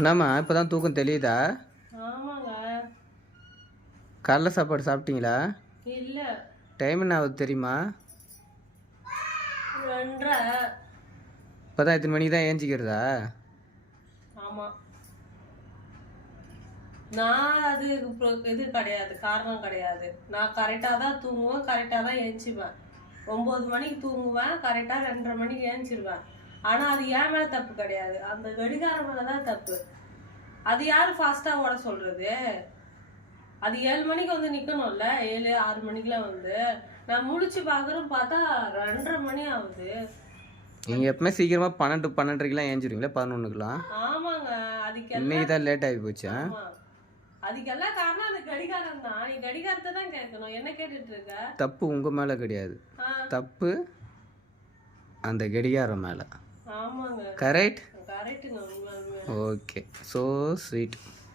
என்னம்மா இப்போ தான் தூக்கம் தெளியுதா? ஆமாங்க. காலைல சாப்பாடு சாப்பிட்டீங்களா? இல்ல. டைம் என்ன ஆகுது தெரியுமா? 2:30. இப்போ தான் இத்தனை மணிக்கு தான் ஏஞ்சிக்கிறதா? ஆமா. நான் அது இது கிடையாது, காரணம் கிடையாது. நான் கரெக்டாக தான் தூங்குவேன், கரெக்டாக தான் ஏஞ்சிப்பேன். 9 மணிக்கு தூங்குவேன், கரெக்டாக 2:30 மணிக்கு ஏஞ்சிருவேன். ஆனால் அது என் மேலே தப்பு கிடையாது, அந்த கடிகாரம் மேலே தான் தப்பு. அது யார் ஃபாஸ்ட்டாக ஓட சொல்கிறது? அது 7 மணிக்கு வந்து நிற்கணும்ல, 7 6 மணிக்கெலாம் வந்து. நான் முழிச்சு பார்க்குறேன்னு பார்த்தா 2:30 மணி ஆகுது. நீங்கள் எப்பவுமே சீக்கிரமாக 12 12:30க்கெலாம் ஏஞ்சிருவீங்களா? 11க்கெலாம்? ஆமாங்க. அதுக்கு இன்னைக்கு தான் லேட் ஆகி போச்சா? அதுக்கெல்லாம் காரணம் அந்த கடிகாரம் தான். நீ கடிகாரத்தை தான் கேட்கணும், என்ன கேட்டுட்டு இருக்க? தப்பு உங்கள் மேலே கிடையாது, தப்பு அந்த கடிகாரம் மேலே. ஆமாங்க. கரெக்ட். கரெக்டுங்க. Okay, so sweet.